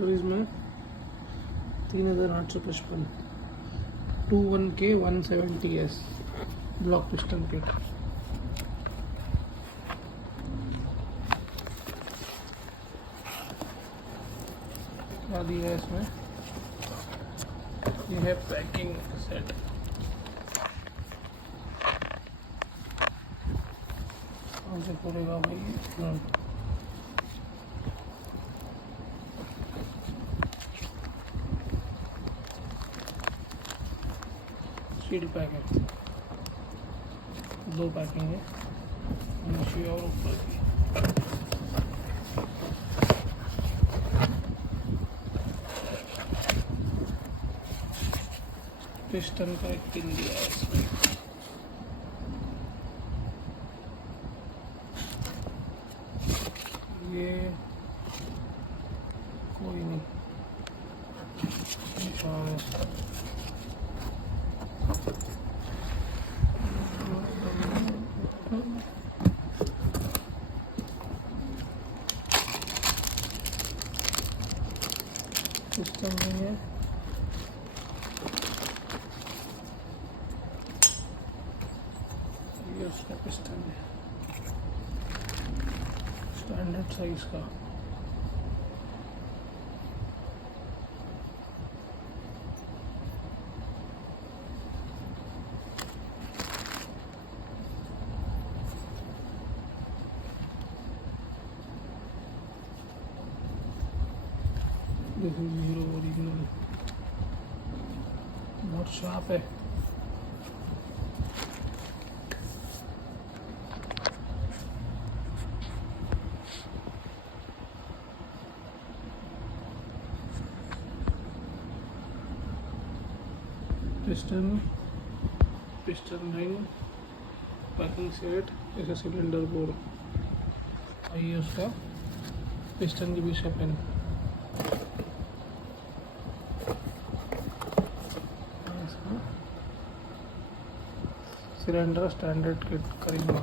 करिश्मा 3855 21K 170S block piston के। क्या दिया है इसमें? ये है पैकिंग सेट। कौन से पड़ेगा भाई? सील पैक है, 2 पैकिंग है, नीचे और ऊपर की। पिस्टन का एक पिन दिया है इसमें। ये कोई नहीं निशान है इसका। पिस्टन नहीं है, ये उसका पिस्टन है स्टैंडर्ड साइज का। दिस इज हीरो ओरिजिनल, बहुत शार्प है। पिस्टन रिंग, पैकिंग सेट, ऐसा सिलेंडर बोर्ड, और ये उसका पिस्टन की भी पिन। सिलेंडर स्टैंडर्ड किट करिश्मा।